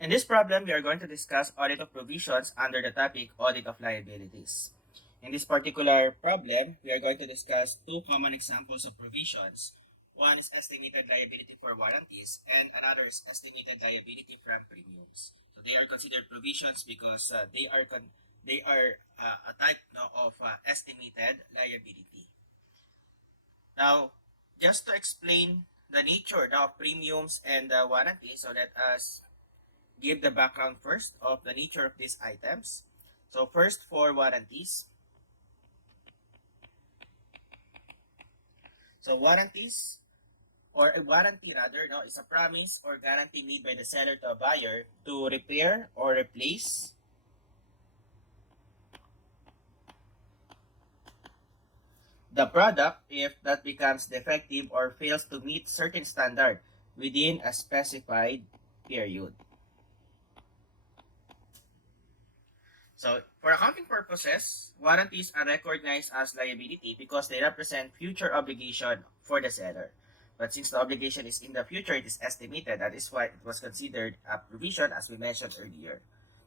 In this problem, we are going to discuss audit of provisions under the topic audit of liabilities. In this particular problem, we are going to discuss two common examples of provisions. One is estimated liability for warranties and another is estimated liability from premiums. So they are considered provisions because they are a type of estimated liability. Now, just to explain the nature of premiums and warranties, so let us give the background first of the nature of these items. So first, for warranties. So warranties, or a warranty rather, is a promise or guarantee made by the seller to a buyer to repair or replace the product if that becomes defective or fails to meet certain standard within a specified period. So, for accounting purposes, warranties are recognized as liability because they represent future obligation for the seller. But since the obligation is in the future, it is estimated. That is why it was considered a provision, as we mentioned earlier.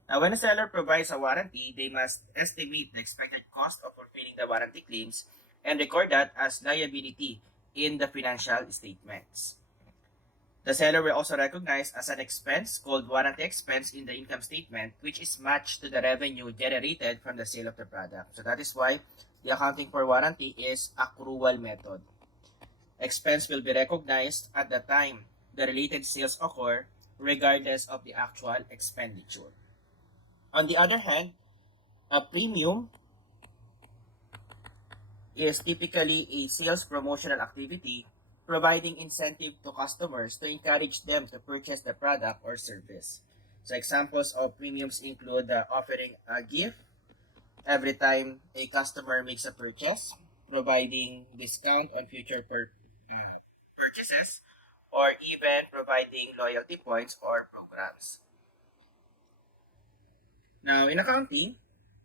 Now, when a seller provides a warranty, they must estimate the expected cost of fulfilling the warranty claims and record that as liability in the financial statements. The seller will also recognize as an expense called warranty expense in the income statement, which is matched to the revenue generated from the sale of the product. So that is why the accounting for warranty is accrual method. Expense will be recognized at the time the related sales occur, regardless of the actual expenditure. On the other hand, a premium is typically a sales promotional activity providing incentive to customers to encourage them to purchase the product or service. So examples of premiums include offering a gift every time a customer makes a purchase, providing discount on future purchases, or even providing loyalty points or programs. Now, in accounting,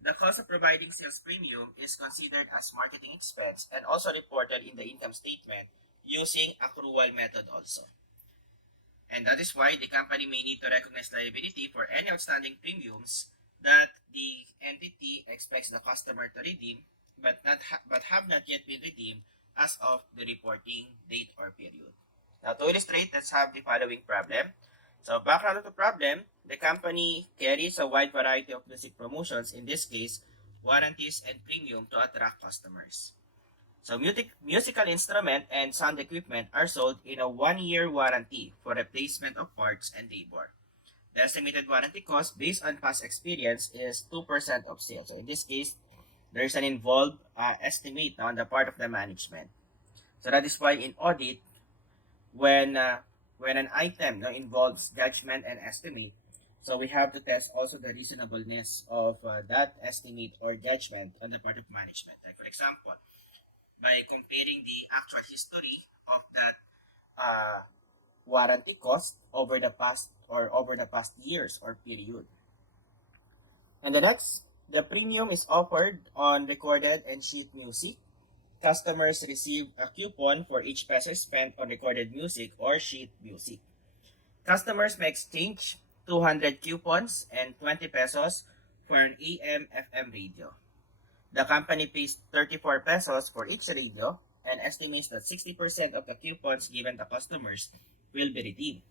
the cost of providing sales premium is considered as marketing expense and also reported in the income statement using accrual method also. And that is why the company may need to recognize liability for any outstanding premiums that the entity expects the customer to redeem but have not yet been redeemed as of the reporting date or period. Now, to illustrate, let's have the following problem. So, background of the problem, the company carries a wide variety of music promotions, in this case, warranties and premium to attract customers. So, musical instrument and sound equipment are sold in a 1-year warranty for replacement of parts and labor. The estimated warranty cost based on past experience is 2% of sales. So, in this case, there is an involved estimate on the part of the management. So, that is why in audit, when an item involves judgment and estimate, so we have to test also the reasonableness of that estimate or judgment on the part of management. Like for example, by comparing the actual history of that warranty cost over the past years or period. And the next, the premium is offered on recorded and sheet music. Customers receive a coupon for each peso spent on recorded music or sheet music. Customers may exchange 200 coupons and 20 pesos for an AM/FM radio. The company pays 34 pesos for each radio and estimates that 60% of the coupons given to customers will be redeemed.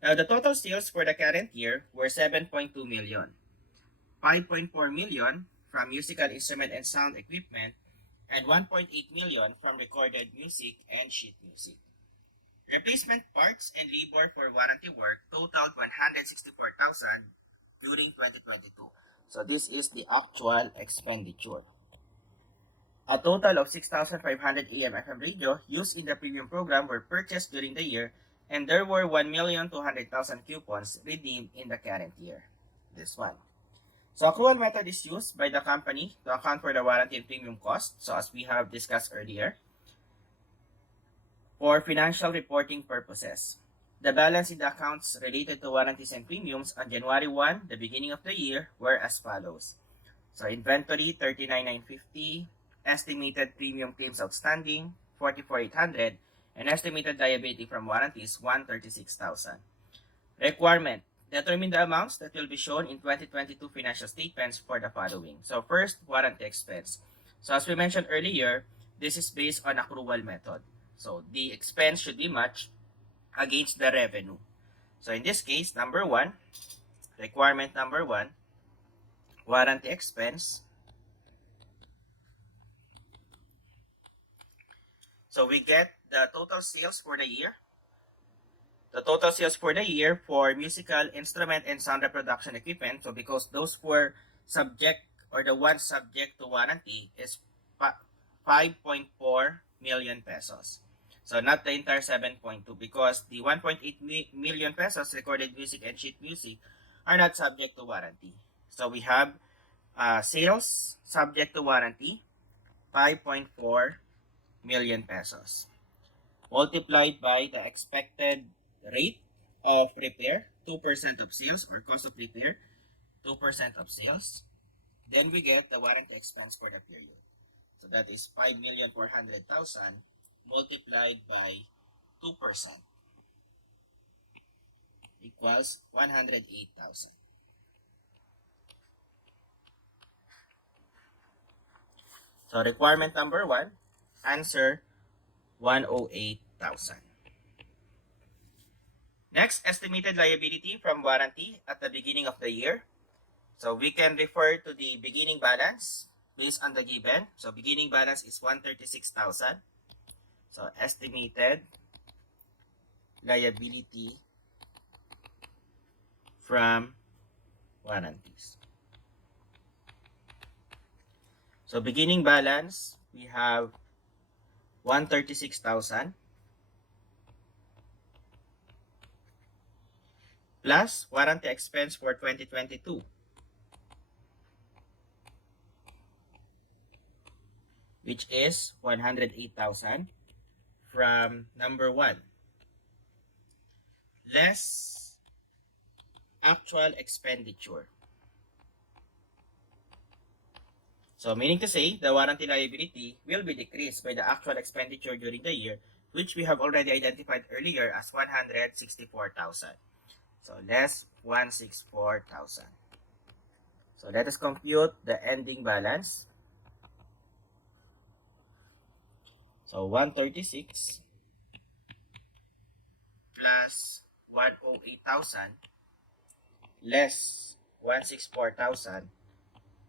Now, the total sales for the current year were 7.2 million. 5.4 million from musical instrument and sound equipment, and 1.8 million from recorded music and sheet music. Replacement parts and labor for warranty work totaled 164,000 during 2022. So this is the actual expenditure. A total of 6,500 AM/FM radio used in the premium program were purchased during the year, and there were 1,200,000 coupons redeemed in the current year. This one. So accrual method is used by the company to account for the warranty and premium cost, so as we have discussed earlier, for financial reporting purposes. The balance in the accounts related to warranties and premiums on January 1, the beginning of the year, were as follows. So inventory, 39,950, estimated premium claims outstanding, 44,800, and estimated liability from warranties, 136,000. Requirement. Determine the amounts that will be shown in 2022 financial statements for the following. So first, warranty expense. So as we mentioned earlier, this is based on accrual method. So the expense should be matched against the revenue. So in this case, requirement number one, warranty expense. So we get the total sales for the year. The total sales for the year for musical instrument and sound reproduction equipment. So because those were subject or the ones subject to warranty is 5.4 million pesos. So not the entire 7.2 because the 1.8 million pesos recorded music and sheet music are not subject to warranty. So we have sales subject to warranty, 5.4 million pesos. Multiplied by the expected rate of repair, 2% of sales or cost of repair, 2% of sales. Then we get the warranty expense for the period. So that is 5,400,000 multiplied by 2% equals 108,000. So requirement number one, answer 108,000. Next, estimated liability from warranty at the beginning of the year. So we can refer to the beginning balance based on the given. So beginning balance is 136,000. So estimated liability from warranties. So beginning balance, we have 136,000 plus warranty expense for 2022, which is 108,000 from number 1, less actual expenditure. So meaning to say, the warranty liability will be decreased by the actual expenditure during the year, which we have already identified earlier as 164,000. So less 164,000. So let us compute the ending balance. So 136 plus 108,000 less 164,000.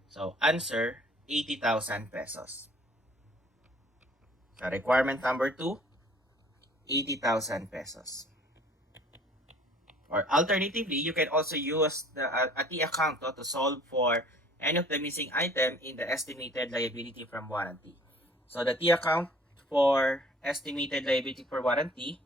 So answer 80,000 pesos. So requirement number 2, 80,000 pesos. Or alternatively, you can also use a T account to solve for any of the missing item in the estimated liability from warranty. So the T account for estimated liability for warranty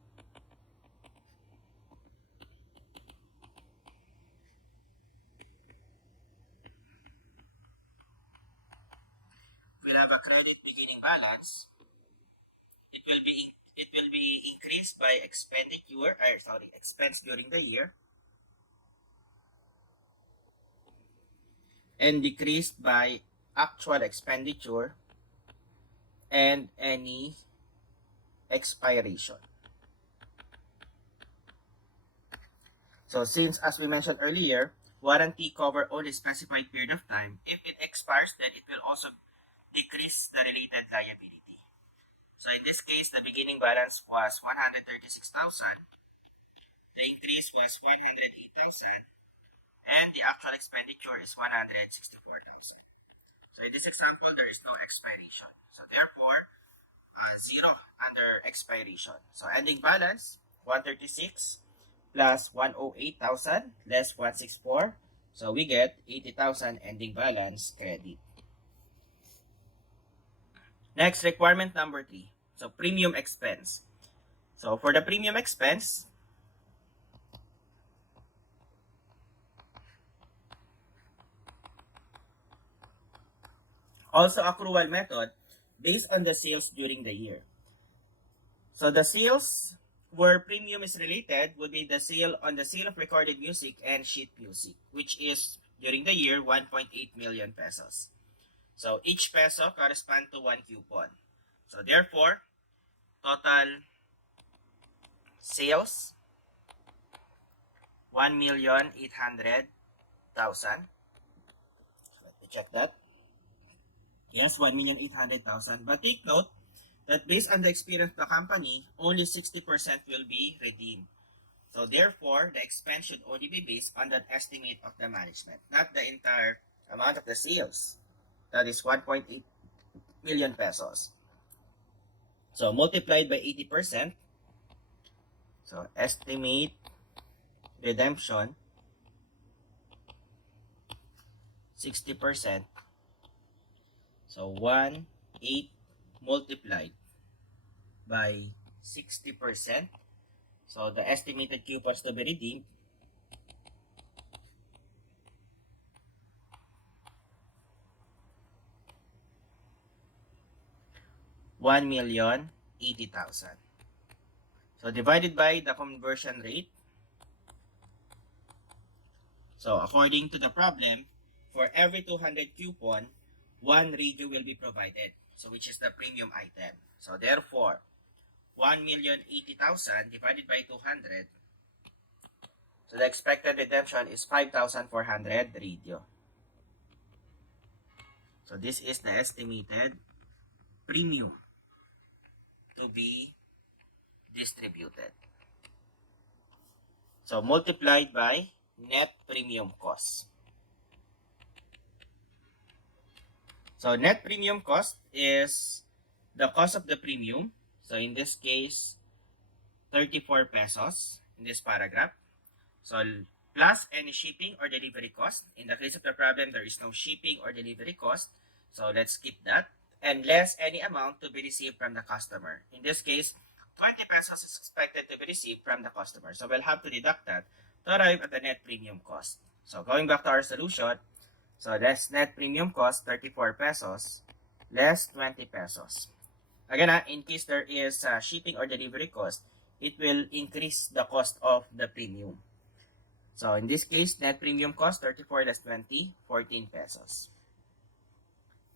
will have a credit beginning balance. It will be increased by expense during the year, and decreased by actual expenditure and any expiration. So since, as we mentioned earlier, warranty cover only specified period of time, if it expires, then it will also decrease the related liability. So in this case, the beginning balance was 136,000, the increase was 108,000, and the actual expenditure is 164,000. So in this example, there is no expiration. So therefore, zero under expiration. So ending balance, 136 plus 108,000 less 164. So we get 80,000 ending balance credit. Next, requirement number 3. So premium expense. So for the premium expense, also accrual method based on the sales during the year. So the sales where premium is related would be the sale of recorded music and sheet music, which is during the year 1.8 million pesos. So each peso corresponds to 1 coupon. So therefore, total sales 1,800,000. Let me check that. Yes, 1,800,000. But take note that based on the experience of the company, only 60% will be redeemed. So therefore, the expense should only be based on that estimate of the management, not the entire amount of the sales. That is 1.8 million pesos. So multiplied by 80%. So estimate redemption 60%. So 1.8 multiplied by 60%. So the estimated coupons to be redeemed $1,080,000. So divided by the conversion rate. So according to the problem, for every 200 coupon, 1 radio will be provided. So which is the premium item. So therefore, 1,080,000 divided by 200. So the expected redemption is 5,400 radio. So this is the estimated premium to be distributed. So multiplied by net premium cost. So net premium cost is the cost of the premium. So in this case, 34 pesos in this paragraph. So plus any shipping or delivery cost. In the case of the problem, there is no shipping or delivery cost. So let's skip that. And less any amount to be received from the customer. In this case, 20 pesos is expected to be received from the customer. So we'll have to deduct that to arrive at the net premium cost. So going back to our solution, so less net premium cost, 34 pesos, less 20 pesos. Again, in case there is shipping or delivery cost, it will increase the cost of the premium. So in this case, net premium cost, 34 less 20, 14 pesos.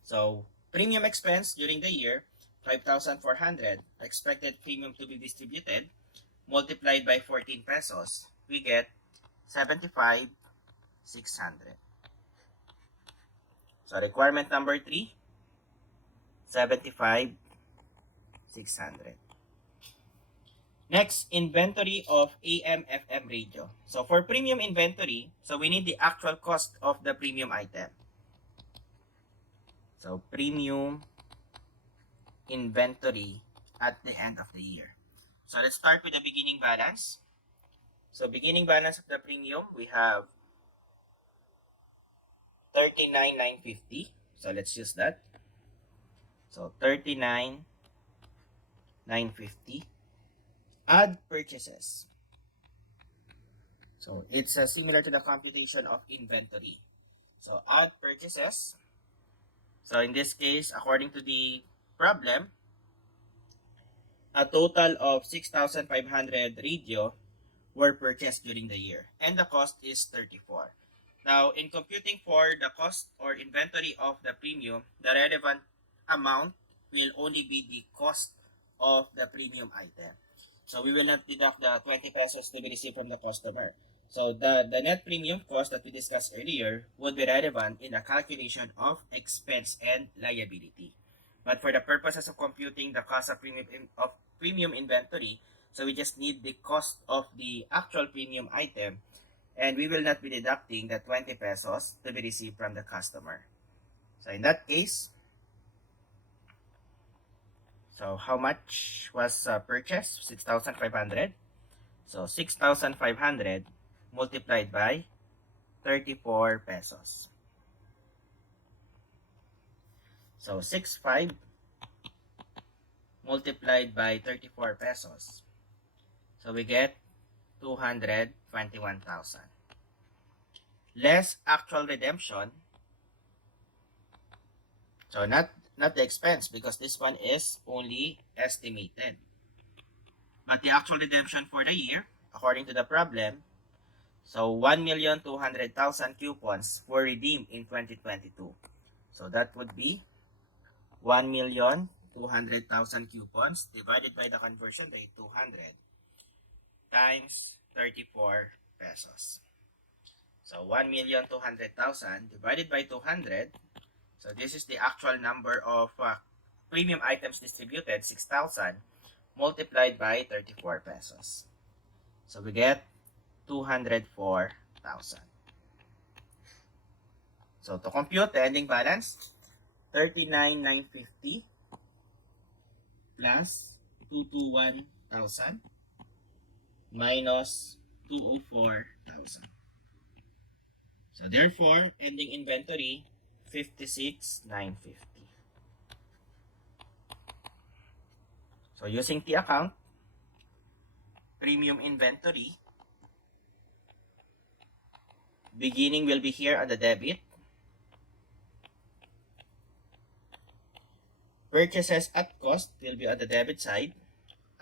So premium expense during the year, 5,400. Expected premium to be distributed, multiplied by 14 pesos, we get 75,600. So requirement number 3, 75,600. Next, inventory of AM/FM radio. So for premium inventory, so we need the actual cost of the premium item. So premium inventory at the end of the year. So let's start with the beginning balance. So beginning balance of the premium, we have 39,950. So let's use that. So 39,950. Add purchases. So it's similar to the computation of inventory. So add purchases. So in this case, according to the problem, a total of 6,500 radio were purchased during the year, and the cost is 34. Now, in computing for the cost or inventory of the premium, the relevant amount will only be the cost of the premium item. So we will not deduct the 20 pesos to be received from the customer. So the net premium cost that we discussed earlier would be relevant in the calculation of expense and liability. But for the purposes of computing the cost of premium inventory, so we just need the cost of the actual premium item, and we will not be deducting the 20 pesos to be received from the customer. So in that case, so how much was purchased? 6,500. So 6,500 multiplied by 34 pesos. So 6,500 multiplied by 34 pesos. So we get 221,000. Less actual redemption. So not the expense, because this one is only estimated. But the actual redemption for the year, according to the problem, so 1,200,000 coupons were redeemed in 2022. So that would be 1,200,000 coupons divided by the conversion rate, 200, times 34 pesos. So 1,200,000 divided by 200. So this is the actual number of premium items distributed, 6,000, multiplied by 34 pesos. So we get 204,000. So to compute the ending balance, 39,950 plus 221,000 minus 204,000. So therefore, ending inventory, 56,950. So using the account, premium inventory, beginning will be here on the debit. Purchases at cost will be on the debit side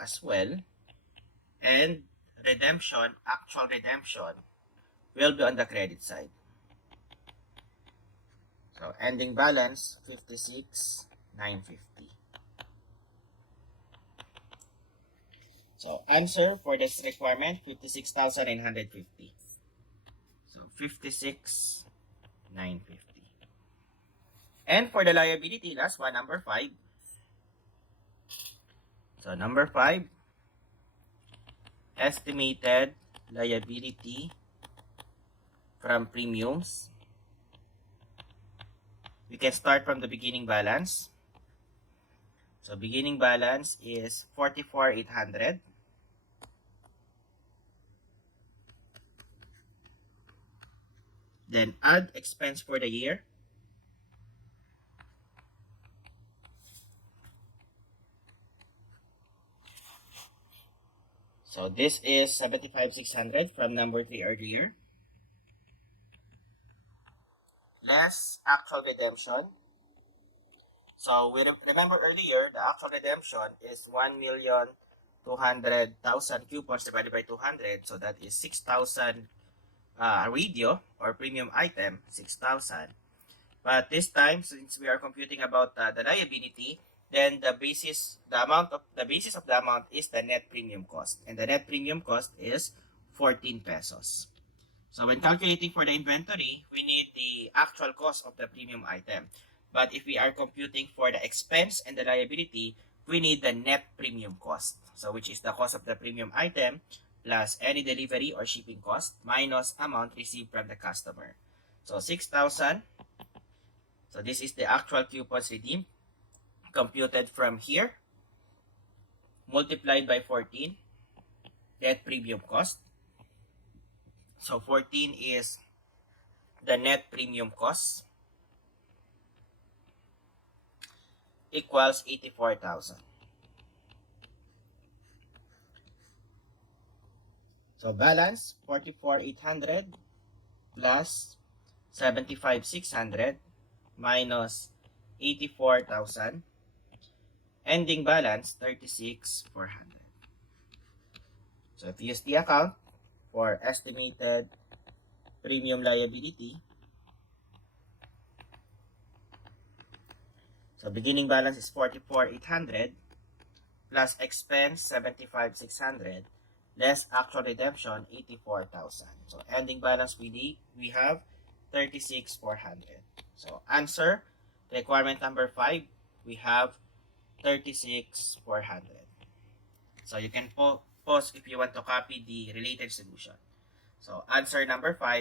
as well. And redemption, actual redemption, will be on the credit side. So ending balance, 56,950. So answer for this requirement, 56,950. So 56,950. And for the liability, last one, number 5. So number 5, estimated liability from premiums. We can start from the beginning balance. So beginning balance is 44,800. Then add expense for the year. So this is 75,600 from number 3 earlier. Less actual redemption. So we remember earlier, the actual redemption is 1,200,000 coupons divided by 200. So that is 6,000 radio or premium item, 6,000. But this time, since we are computing about the liability, then the basis of the amount is the net premium cost, and the net premium cost is 14 pesos. So when calculating for the inventory, we need the actual cost of the premium item. But if we are computing for the expense and the liability, we need the net premium cost. So which is the cost of the premium item plus any delivery or shipping cost minus amount received from the customer. So 6,000. So this is the actual coupons redeemed, computed from here, multiplied by 14, net premium cost. So 14 is the net premium cost, equals 84,000. So balance, 44,800 plus 75,600 minus 84,000. Ending balance, 36,400. So if you use the account for estimated premium liability, so beginning balance is 44,800 plus expense 75,600 less actual redemption 84,000. So ending balance we have 36,400. So answer, requirement number 5, we have 36,400. So you can pause if you want to copy the related solution. So answer number 5.